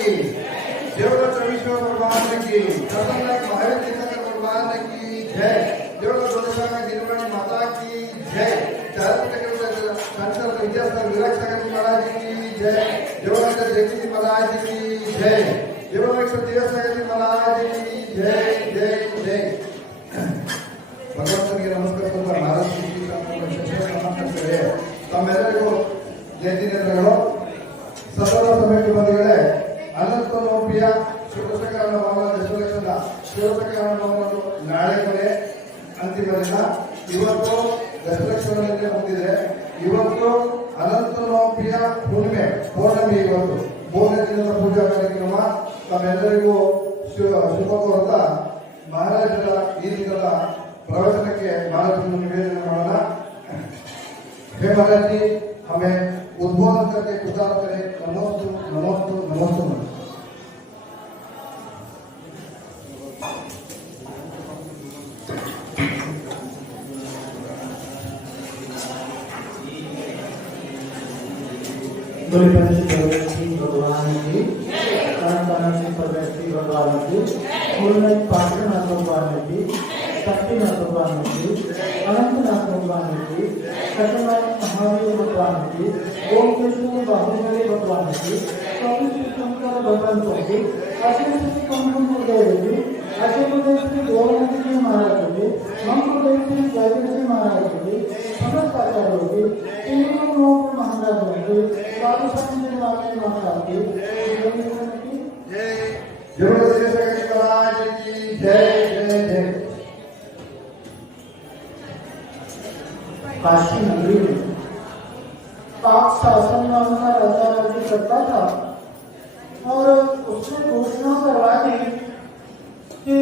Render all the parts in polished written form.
की, देवराज चौबीसवें भगवान की, खतरनाक महावीर तीर्थंकर भगवान की जय, देवराज गोलकाना गिरिवाणी माता की जय, चारित्र विद्यासागर विराट महाराज की जय, देवराज जयती महाराज की जय, देवराज देवसागर महाराज की जय जय जय। भगವಂತನಿಗೆ ನಮಸ್ಕರಿಸುತ್ತಾ महाराज ತಮ್ಮೆಲ್ಲರಿಗೂ ಜಯಂತಿನೇತ್ರಗಳು ಸದನ ಸಭೆಗೆ ಬಂದಿಗಳೇ ಅನಂತನೋಪಿಯ ಶಿವಸಕಾರಣ ಭವನ ದಶಲಕ್ಷದ ಶಿವಸಕಾರಣ ಭವನ ನಾಳೆ ಕೊನೆ ಅಂತಿಮ ದಿನ. ಇವತ್ತು ದಶಲಕ್ಷದಲ್ಲಿ ಮುಗಿದಿದೆ. ಇವತ್ತು ಅನಂತನೋಪಿಯ ಹುಣ್ಣಿಮೆ ಪೌರ್ಣಮಿ. ಇವತ್ತು 3ನೇ ದಿನದ ಪೂಜಾ ಕಾರ್ಯಕ್ರಮ. ತಮ್ಮೆಲ್ಲರಿಗೂ ಶುಭ ಕೋರುತ್ತಾ ಮಹಾರಾಜರ ಈ ದಿನದ प्रवचनಕ್ಕೆ महाराज निवेदन ಮಾಡೋಣ. हे महाराज जी, हमें उद्बोधन करके गुजार करें. नमोस्तु नमोस्तु नमोस्तु। भगवान की भगवान की पार्श्वनाथ भगवान की शक्तिनाथ भगवान की अनंतनाथ भगवान की सत्यनाथ महावीर भगवान की ओम कृष्ण बाहुबली भगवान की शंकर भगवान की अशोक देव की अशोक श्री गोवर्धन जी महाराज की मंगल श्री जयदेव महाराज की समस्त आचार्यों की तीनों लोक महाराजों की महाराज की जय जय जय। काशी नगरी में पाक शासन नाम का राजा राज्य करता था और उसने घोषणा करवा दी कि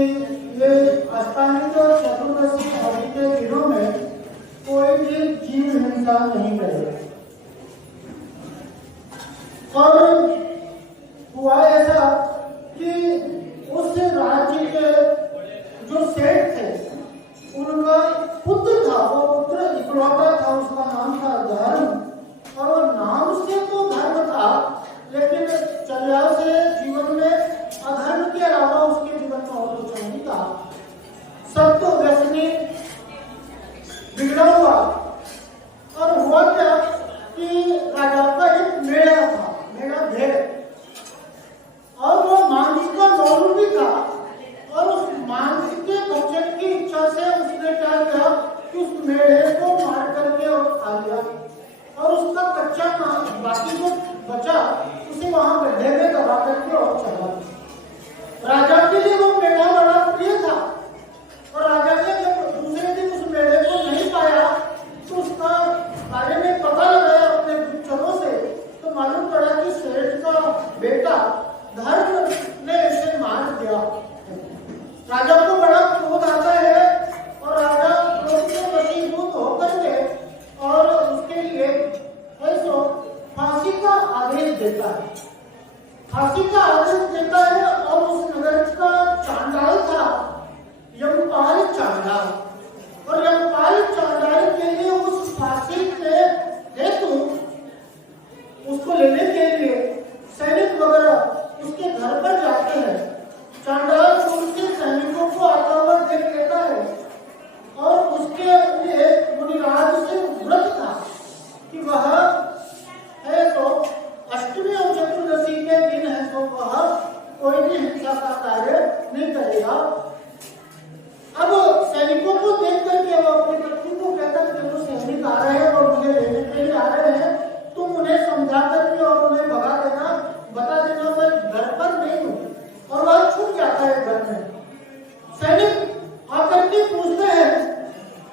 ये अष्टांग चतुर्दशी आदि के दिनों में कोई भी जीव हिंसा नहीं करेगा। और हुआ ऐसा कि उस राज्य के जो सेठ थे उनका पुत्र था, वो पुत्र इकलौता था, उसका नाम था धर्म। और वो नाम से तो धर्म था, लेकिन चर्या से जीवन में अधर्म के अलावा उसके जीवन में और कुछ नहीं था। सब तो व्यसनी बिगड़ा हुआ। और हुआ क्या कि राजा का एक मेढ़ा था, मेढ़ा भेड़, और वो मांझी का लौरू भी था। और उस मांझी के भक्षण की इच्छा से उसने क्या किया कि उस मेढ़े को मार करके और खा लिया। और उसका कच्चा बाकी जो बचा उसे वहां गड्ढे में दबा करके और चला। राजा के लिए वो मेढ़ा बड़ा प्रिय था। और राजा ने जब दूसरे दिन उस मेढ़े को नहीं पाया तो उसका बारे में पता लगाया अपने गुप्तचरों से, तो मालूम पड़ा कि सेठ का बेटा धर्म ने इसे मार दिया। राजा को बड़ा क्रोध आता है और राजा क्रोध से वशीभूत होकर के और उसके लिए फांसी का आदेश देता है। फांसी का आदेश देता है और उस नगर का चांडाल था यमपाल चांडाल। और यमपाल चांडाल के लिए उस फांसी के हेतु उसको लेने के लिए सैनिक वगैरह उसके घर पर जाते हैं। चांडाल उसके सैनिकों को आता हुआ देख लेता है और उसके लिए मुनिराज से व्रत था कि वह है तो अष्टमी और चतुर्दशी के दिन है तो वह कोई भी हिंसा का कार्य नहीं करेगा। अब सैनिकों को देख करके वो अपनी पत्नी को कहता है देखो सैनिक आ रहे हैं और मुझे लेने के लिए आ रहे हैं, तुम उन्हें समझा करके और उन्हें भगा देना, बता देना मैं घर पर नहीं हूँ। और वह छूट जाता है घर में। सैनिक आकर के पूछते हैं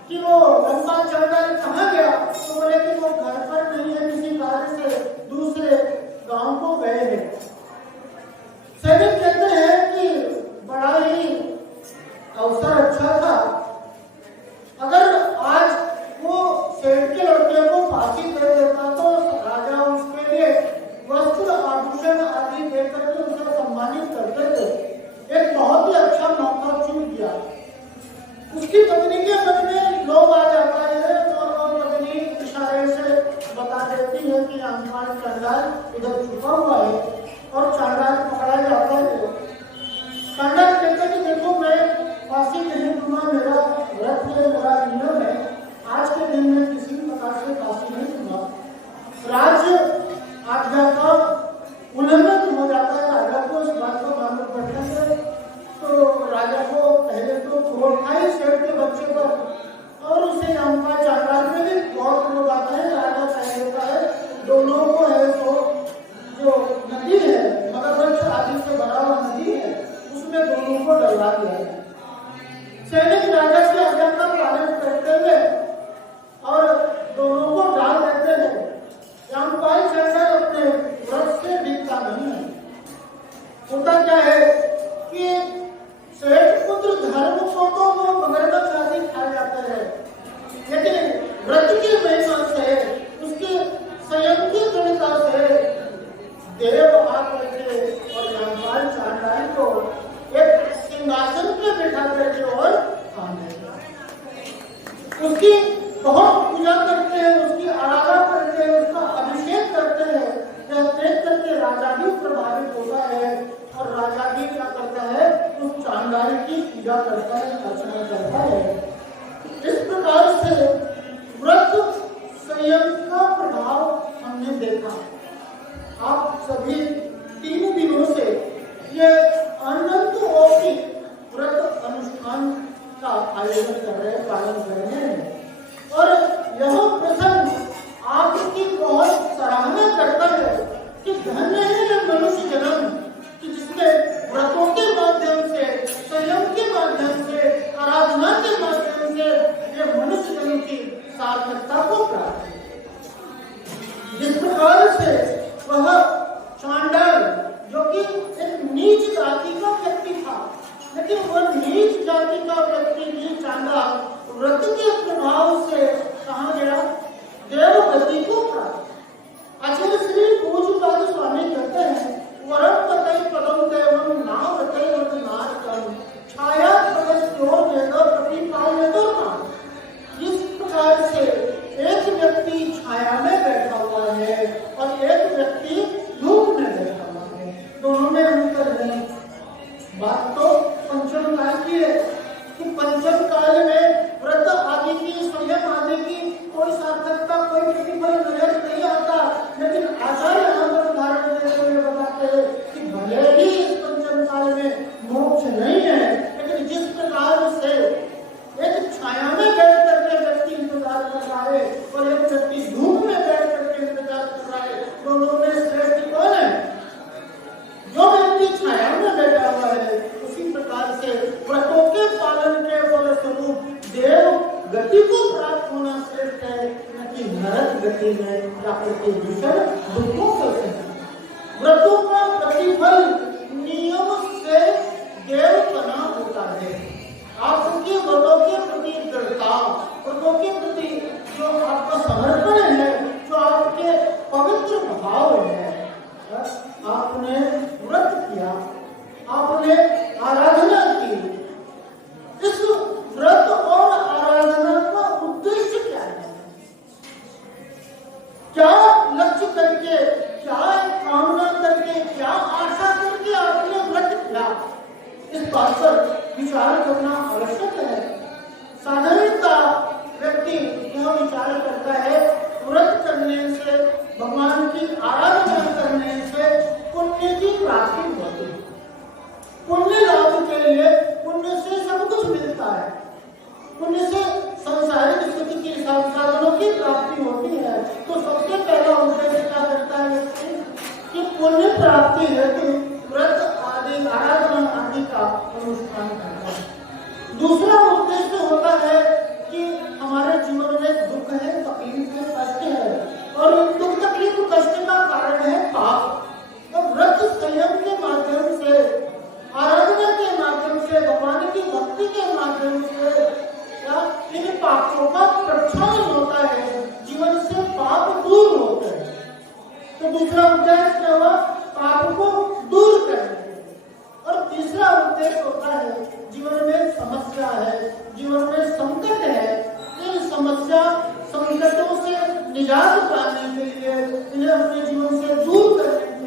कि वो यमपाल चांडाल कहाँ गया, तो बोले कि वो घर पर नहीं है, किसी कार्य से दूसरे गांव को गए हैं। सैनिक कहते हैं कि बड़ा ही अवसर अच्छा था, अगर आज वो सेठ के लड़के को फांसी दे देता तो राजा उसके लिए वस्त्र आभूषण आदि देकर के उसे सम्मानित करते थे। एक बहुत ही अच्छा मौका चुन दिया। उसकी पत्नी के मन में लोभ आ जाता है और पत्नी इशारे से बता देती है कि यमपाल चांडाल इधर छुपा हुआ है और चांडाल उल्लंघन हो जाता है। राजा को इस बात को मालूम पड़ता है तो राजा को पहले तो क्रोध था ही शेर के बच्चे पर और उसे अम्पा चांडाल में भी बहुत लोग आते हैं। राजा कह देता है दोनों को है तो जो नदी है मगरमच्छ आदि से भरा हुआ नदी है उसमें दोनों को डलवा दिया। सैनिक राजा की आज्ञा का पालन करते हुए और दोनों को डाल देते हैं। रामपाल चांडाल अपने व्रत से बीतता नहीं है। होता क्या है कि श्रेष्ठ पुत्र धर्म को तो वो मगरमच्छ आदि खा जाते हैं, लेकिन व्रत की महिमा से उसके संयम की दृढ़ता से देव आकर के और रामपाल चांडाल को एक सिंहासन पे बिठा करके और उसकी बहुत पूजा करते हैं, उसकी आराधना करते हैं, उसका अभिषेक करते हैं। यह देख करके राजा भी प्रभावित होता है और राजा भी क्या करता है उस चांडाल की पूजा करता है, अर्चना करता है। इस प्रकार से व्रत संयम का प्रभाव हमने देखा। आप सभी 3 दिनों से ये अनंत व्रत अनुष्ठान का आयोजन कर रहे हैं, पालन कर रहे हैं और यह प्रसंग आपकी बहुत सराहना करता है कि धन्य है यह मनुष्य जन्म कि जिसने व्रतों के माध्यम से, संयम के माध्यम से, आराधना के माध्यम से ये मनुष्य जन्म की सार्थकता को प्राप्त किया। जिस प्रकार से वह चांडाल जो कि एक नीच जाति का व्यक्ति था, लेकिन वह नीच जाति का व्यक्ति नीच चांडाल व्रत के प्रभाव से कहाँ गया देव गति को प्राप्त। आचार्य श्री पूज्यपाद स्वामी कहते हैं वरम पतई पदम देवम नाम पतई नाम छाया प्रगस्त्यो देव प्रतिपालयतो नाम। इस प्रकार से एक व्यक्ति छाया में बैठा हुआ है और एक व्यक्ति धूप में बैठा हुआ है, दोनों में अंतर नहीं। बात तो पंचम काल की है कि पंचम काल में व्रत आदि की, संयम आदि की कोई सार्थकता, कोई प्रतिफल नजर नहीं आता, लेकिन आचार्य यहाँ पर उदाहरण देते हुए बताते हैं कि भले ही इस पंचम काल में मोक्ष नहीं है, लेकिन जिस प्रकार से एक छाया में बैठ करके व्यक्ति इंतजार कर रहा है और एक व्यक्ति धूप में बैठ करके इंतजार कर रहा है, दोनों में श्रेष्ठ कौन है? जो व्यक्ति छाया में बैठा हुआ है। उसी प्रकार से व्रतों के पालन के फलस्वरूप देव गति को प्राप्त होना श्रेष्ठ है, न कि नरक गति में या फिर दूसरे दुखों से। व्रतों का प्रतिफल नियम से देव बना होता है। आपके व्रतों के प्रति दृढ़ता, व्रतों के प्रति जो आपका समर्पण है, जो आपके पवित्र भाव है, आपने व्रत किया, आपने आराधना की। इस व्रत और आराधना का उद्देश्य क्या है? क्या लक्ष्य करके, क्या कामना करके, क्या आशा करके आपने व्रत किया? इस बात पर विचार करना आवश्यक है। साधारणतः व्यक्ति यह विचार करता है व्रत करने से, भगवान की आराधना करने से पुण्य की प्राप्ति होती है। पुण्य लाभ के लिए पुण्य से सब कुछ मिलता है, पुण्य से संसारिक स्थिति की साधनों की प्राप्ति होती है। तो सबसे पहला उद्देश्य क्या करता है व्यक्ति कि पुण्य प्राप्ति हेतु व्रत आदि, आराधना आदि का अनुष्ठान करता है। दूसरा उद्देश्य होता है कि हमारे जीवन में दुख है, तकलीफ है, कष्ट है और दुख तकलीफ कष्ट का कारण है पाप। तो व्रत संयम के माध्यम से, आराधना के माध्यम से, भगवान की भक्ति के माध्यम से इन पापों का प्रक्षालन होता है, जीवन से पाप दूर होते हैं। तो दूसरा उद्देश्य क्या हुआ? पाप को दूर करने। और तीसरा उद्देश्य होता है जीवन में समस्या है, जीवन में संकट है, इन समस्या संकटों से निजात पाने के लिए, इन्हें अपने जीवन से दूर करने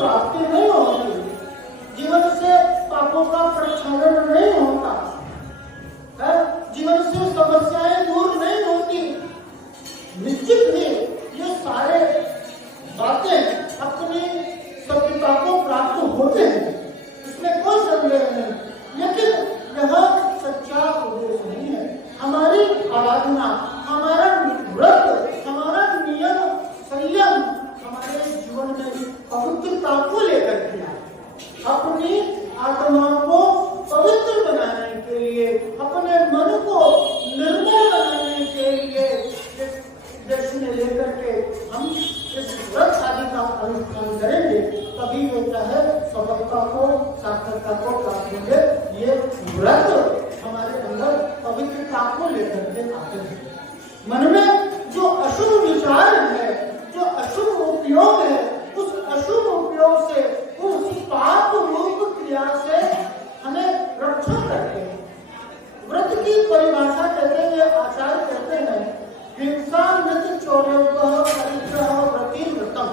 प्राप्ति नहीं होती, जीवन से पापों का प्रक्षालन नहीं होता है, जीवन से समस्याएं दूर नहीं होती। निश्चित ही ये सारे बातें अपनी सत्यता को प्राप्त होते हैं, इसमें कोई संदेह नहीं। लेकिन यह सच्चा उद्देश्य नहीं है। हमारी आराधना, हमारा व्रत, हमारा नियम संयम हमारे जीवन में पवित्रता को लेकर किया, अपनी आत्मा को पवित्र बनाने के लिए, अपने मन को निर्मल बनाने के लिए दक्षिण लेकर के हम इस व्रत आदि का अनुष्ठान करेंगे, तभी होता है सफलता को, सार्थकता को प्राप्त होंगे। ये व्रत हमारे अंदर पवित्रता को लेकर के आते हैं। मन में जो अशुभ विचार है, जो अशुभ उपयोग है, उस अशुभ उपयोग से, उस पाप रूप क्रिया से हमें रक्षा करते हैं। व्रत की परिभाषा कहते हैं, आचार्य कहते हैं, हिंसा मृत चौर्योपह परिग्रह व्रति व्रतम।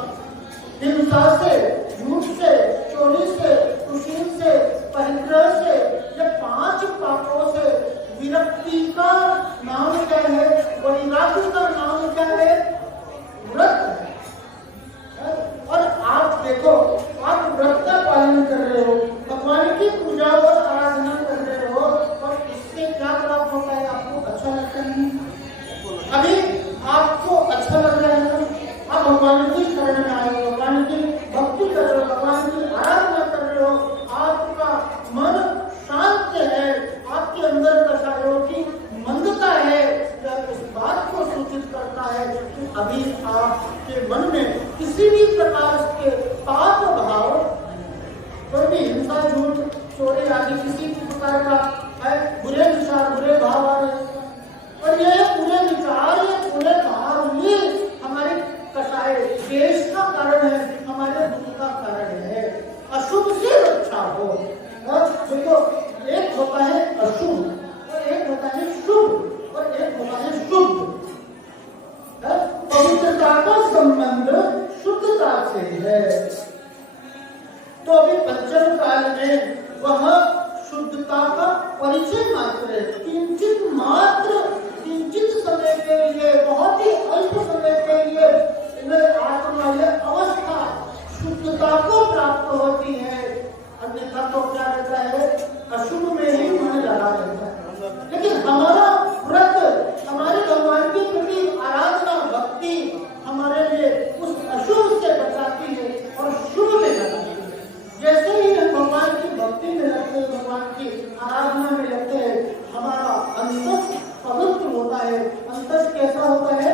हिंसा से, झूठ से, चोरी से, कुशील से, परिग्रह से, ये 5 पापों से विरक्ति का नाम क्या है, वैराग्य का नाम क्या है, व्रत है। और आप देखो, आप व्रत का पालन कर रहे हो, भगवान की पूजा और आराधना कर रहे हो, और इससे क्या प्राप्त होता है, आपको अच्छा लगता है? अभी आपको अच्छा लग रहा है, आप भगवान की शरण में आए हो, भगवान की भक्ति कर रहे हो, भगवान की आराधना कर रहे हो, आपका मन शांत है, आपके अंदर कषायों की मंदता है, इस बात को सूचित करता है कि अभी आपके मन में किसी भी प्रकार के पाप भाव, कोई भी हिंसा, झूठ, चोरी आदि किसी भी प्रकार का है, बुरे विचार, बुरे भाव आ रहे हैं। और ये पूरे विचार, ये पूरे भाव ये हमारे कषाय देश का कारण है, हमारे दुख का कारण है। अशुभ से रक्षा हो। देखो, एक होता है अशुभ और एक होता है शुभ और एक होता है शुद्ध। पवित्रता का संबंध शुद्धता से है। तो अभी पंचम काल में वह शुद्धता का परिचय मात्र है, किंचित मात्र, किंचित समय के लिए, बहुत ही अल्प समय के लिए आत्मा, यह अवस्था शुद्धता को प्राप्त होती है। अन्यथा तो क्या रहता है, अशुभ में ही मन लगा रहता है। लेकिन हमारा व्रत, हमारे भगवान के प्रति आराधना, भक्ति हमारे लिए उस अशुभ से बचाती है और शुभ में लगाती है। जैसे ही हम भगवान की भक्ति में लगते हैं, भगवान की आराधना में लगते हैं, हमारा अंतस पवित्र होता है। अंतस कैसा होता है,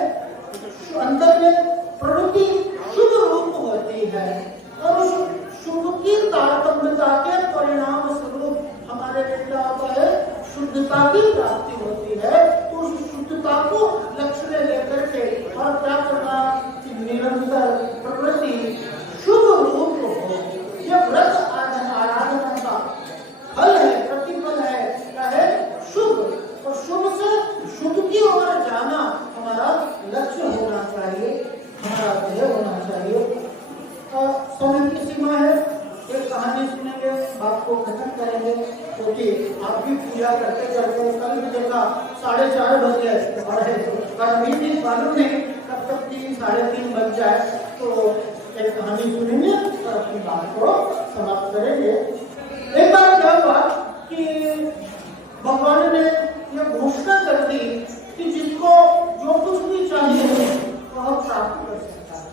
अंतर में प्रवृत्ति शुभ रूप होती है, और उस शुभ की तारतम्यता के परिणाम स्वरूप हमारे लिए क्या होता है, शुद्धता की प्राप्ति होती है। तो उस शुद्धता को लक्ष्य में लेकर के और क्या करना कि निरंतर प्रवृत्ति शुभ रूप हो। यह व्रत आराधना का फल है, प्रतिफल है, क्या है, शुभ। और शुभ से शुद्ध की ओर जाना हमारा लक्ष्य होना चाहिए, हमारा ध्येय होना चाहिए। समय की सीमा है, एक कहानी सुनेंगे, बात को खत्म करेंगे, क्योंकि आप भी पूजा करते करते कल भी देखा 4:30 बज गए और अभी भी मालूम नहीं कब तक 3, 3:30 बज जाए। तो एक कहानी सुनेंगे और अपनी बात को समाप्त करेंगे। एक बार क्या हुआ कि भगवान ने यह घोषणा कर दी कि जिसको जो कुछ भी चाहिए वह प्राप्त कर सकता है।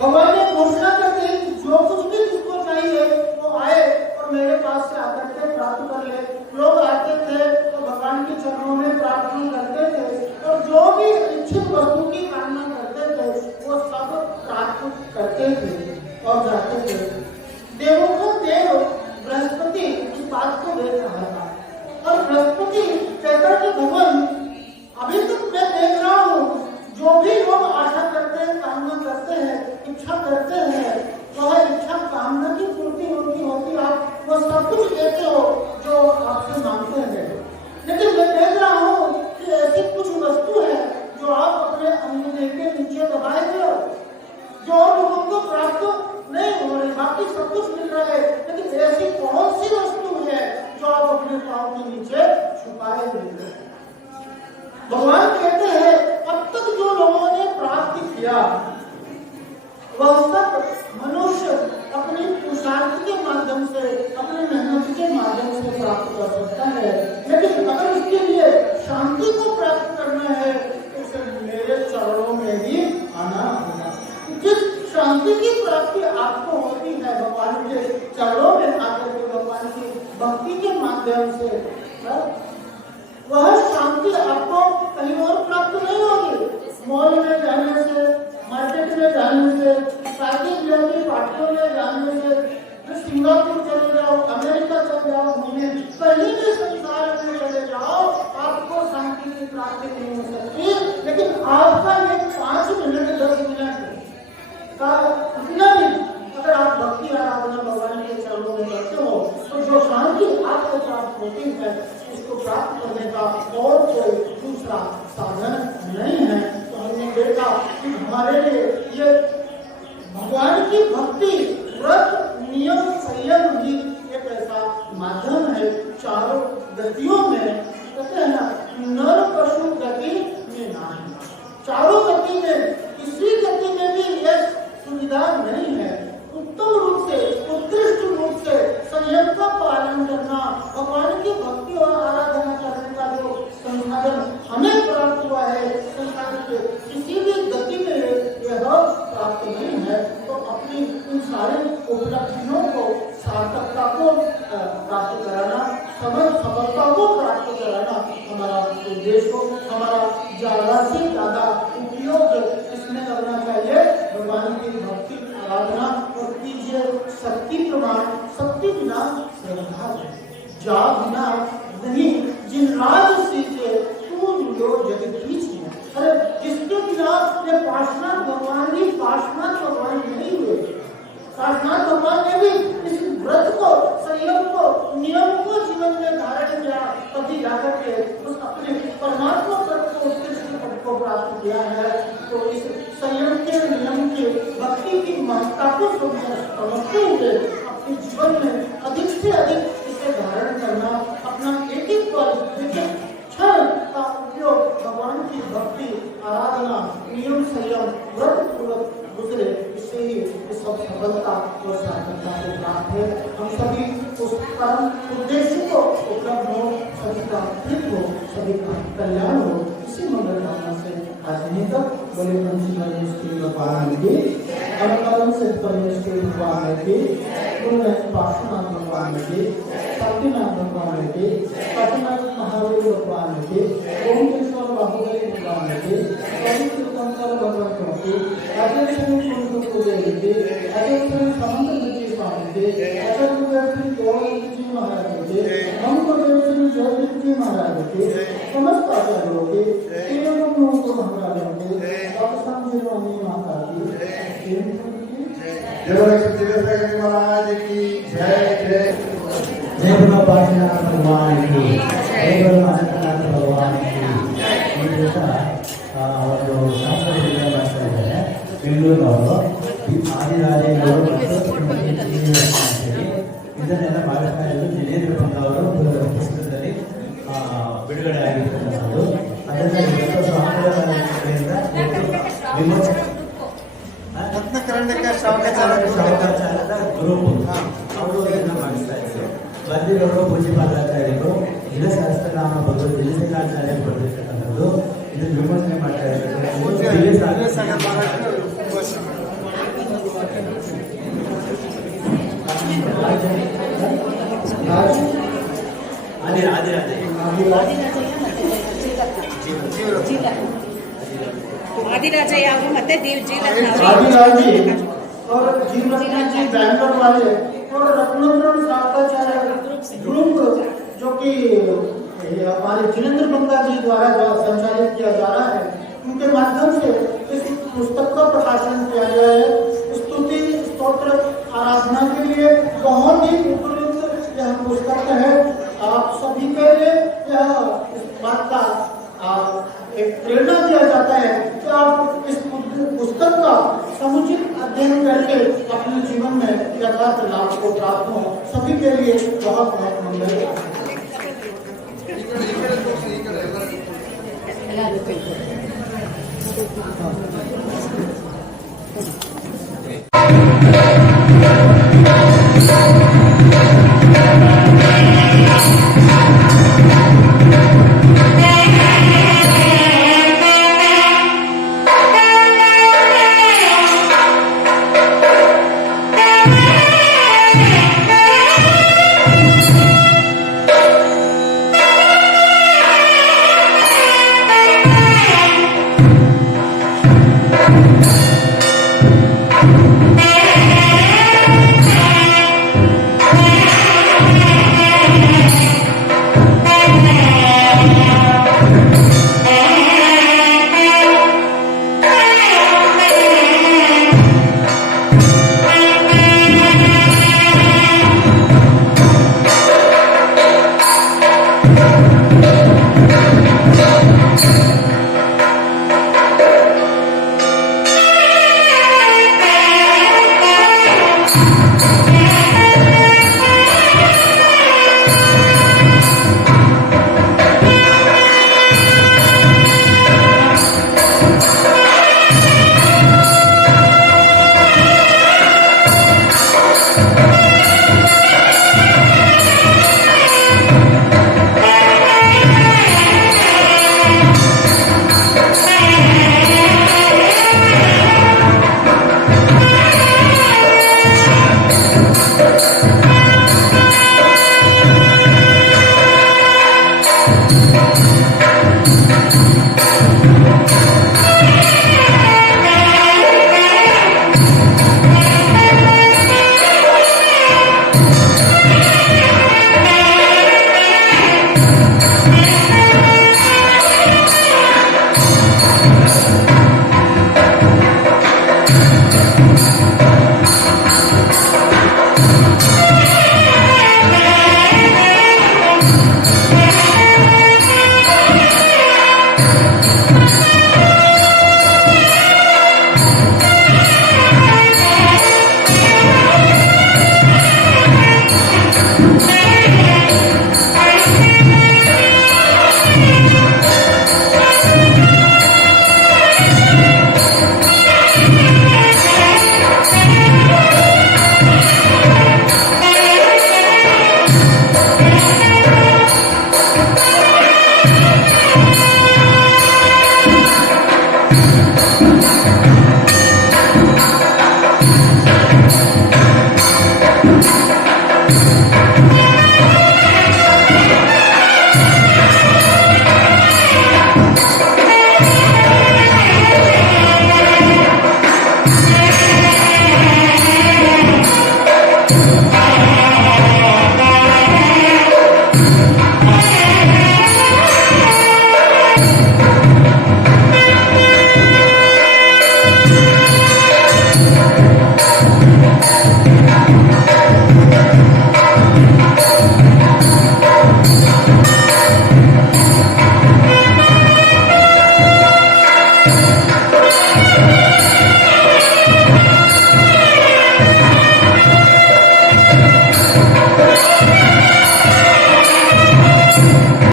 भगवान ने घोषणा कर दी कि जो कुछ भी जिसको चाहिए वो आए और मेरे पास से आकर के प्राप्त कर ले। लोग आते थे तो भगवान के चरणों में प्रार्थना करते थे और जो भी इच्छित वस्तु की कामना करते थे वो सब प्राप्त करते थे और जाते थे। देवों का देव बृहस्पति इस बात को देख रहा था और बृहस्पति कहता कि भगवान अभी तक मैं देख रहा हूँ जो भी लोग आशा करते हैं, कामना करते हैं, इच्छा करते हैं, वह इच्छा कामना की पूर्ति उनकी होती है। आप वो सब कुछ देते हो जो आपसे मांगते हैं। लेकिन मैं देख रहा हूँ कि ऐसी कुछ वस्तु है जो आप अपने अंगूठे के नीचे दबाए हो, जो लोगों को प्राप्त नहीं हो बाकी सब कुछ मिल रहा है, लेकिन ऐसी कौन सी वस्तु है जो आप अपने पाँव के नीचे छुपाए हुए हैं? भगवान कहते हैं अब तक जो लोगों ने प्राप्त किया वह सब मनुष्य अपनी पुरुषार्थ के माध्यम से, अपनी मेहनत के माध्यम से प्राप्त कर सकता है, लेकिन अगर उसके लिए शांति को प्राप्त करना है तो उसे मेरे चरणों में ही आना होगा। जिस शांति की प्राप्ति आपको होती है भगवान के चरणों में आकर के, भगवान की भक्ति के माध्यम से, वह शांति आपको कहीं और प्राप्त नहीं होगी। मॉल में जाने से, मार्केट में जाने से, शादी ब्याह की पार्टियों में जाने से, सिंगापुर चले जाओ, अमेरिका चले जाओ, घूमने कहीं भी संसार में चले जाओ, आपको शांति की प्राप्ति नहीं हो सकती। लेकिन आपका ये 5 मिनट 10 मिनट का इतना भी अगर आप भक्ति आराधना भगवान के चरणों में करते हो तो जो शांति आपको प्राप्त होती है उसको प्राप्त करने का और कोई दूसरा साधन नहीं है। तो हमने देखा कि हमारे लिए ये भगवान की भक्ति, व्रत, नियम, संयम ही एक ऐसा माध्यम है। चारों गतियों में कहते हैं ना, नर पशु गति में नहीं, चारों गति में किसी गति में भी यह सुविधा नहीं है। उत्तम रूप से, उत्कृष्ट रूप से संयम का पालन करना, भगवान की भक्ति और आराधना करने का जो संसाधन हमें प्राप्त हुआ है, संसार के किसी भी गति में यह प्राप्त नहीं है। तो अपनी इन सारे उपलब्धियों को, सार्थकता को प्राप्त कराना, सफलता को प्राप्त कराना हमारा उद्देश्य हो। हमारा ज्यादा से ज्यादा उपयोग इसमें करना चाहिए भगवान की भक्ति आराधना और कीजिए शक्ति प्रमाण। शक्ति बिना श्रद्धा, जा बिना नहीं, जिन राज सीखे तू जो जग कीजिए। अरे जिसके बिना ये पार्श्वनाथ भगवान ही पार्श्वनाथ भगवान नहीं हुए। पार्श्वनाथ भगवान ने भी इस व्रत को, संयम को, नियम को जीवन में धारण किया, तभी जाकर के उस अपने परमात्मा पद को, उत्कृष्ट पद को प्राप्त किया है। तो इस संयम के, नियम के, भक्ति की महत्ता को समझते हुए अपने जीवन में अधिक से अधिक इसे धारण करना, अपना एक एक पल, एक एक क्षण का उपयोग भगवान की भक्ति, आराधना, नियम, संयम, व्रत पूर्वक गुजरे, इससे ही इस सब सफलता और सार्थकता को प्राप्त है। हम सभी उस परम उद्देश्य को उपलब्ध हो, सभी का हित हो, सभी का कल्याण हो, इसी मंगल कामना से आज यहीं तक बोले पंची भगवान की, अलग से परमेश्वर भगवान की, पार्श्वनाथ भगवान की, साधीनाथ भगवान की, काशीनाथ महादेव भगवान की, ओमकेश्वर बाहुबली भगवान की, पवित्र भगवंतों की, राजेश्वरी देवी की, राजेश्वरी समंत जी स्वामी की, आचार्य देव जी महाराज की, मंगल जयदेव जी महाराज की, समस्त आचार्यों की, महाराजों की, माता की, महाराज की जय जय। जय बोलो पार्श्वनाथ भगवान की, जय बोलो अनंतनाथ भगवान की। ಈ ದಿವಸ ಒಂದು ಸಾಂಸ್ಕೃತಿಕ ಮಾಡ್ತಾ ಇದ್ದಾರೆ ಬೆಂಗಳೂರಿನವರು, ಆದಿರಾಜೇಗೌಡರು ಮತ್ತು ಶ್ರೀಮತಿ ಶ್ರೀನಿವಾಸ ಅಂತೇಳಿ. ಇದನ್ನೆಲ್ಲ ಮಾಡ್ತಾ ಇದ್ದು ಜಿನೇಂದ್ರ ಬಂದ್ ಅವರು ಪುಸ್ತಕದಲ್ಲಿ ಬಿಡುಗಡೆ ಆಗಿರ್ತಕ್ಕಂಥದ್ದು. ಅದನ್ನು ಇವತ್ತು ಸ್ವಾಮಿಗಳ ವಿಮೋಚನೆ ಗ್ರೂಪ್ ಅವರು ಇದನ್ನು ಮಾಡಿಸ್ತಾ ಇದ್ರು. ಬಂದಿರೋರು ಪೂಜ್ಯಪಾದಾಚಾರ್ಯರು, ದಿನಸಹಸ್ರನಾಮ ಬರೆದು ದಿನಸೇನಾಚಾರ್ಯರು ಬರೆದಿರ್ತಕ್ಕಂಥದ್ದು. ಇದನ್ನು ವಿಮೋಚನೆ ಮಾಡ್ತಾ ಇದ್ದಾರೆ. ಆದಿರಾಜಯ್ಯ ಅವರು ಮತ್ತೆ आदिराज जी और जीवरत्न जी बैंगलोर वाले और रत्नोत्तम शास्त्राचार्य ग्रुप जो कि हमारे जिनेंद्र बंगा जी द्वारा संचालित किया जा रहा है, उनके माध्यम से इस पुस्तक का प्रकाशन किया गया है। स्तुति, स्तोत्र, आराधना के लिए बहुत ही उपयुक्त यह पुस्तक है। आप सभी के लिए यह इस बात का एक प्रेरणा दिया जाता है कि आप इस पुस्तक का समुचित अध्ययन करके अपने जीवन में यथार्थ लाभ को प्राप्त हो, सभी के लिए बहुत बहुत मंगल। ಈ ಕಡೆ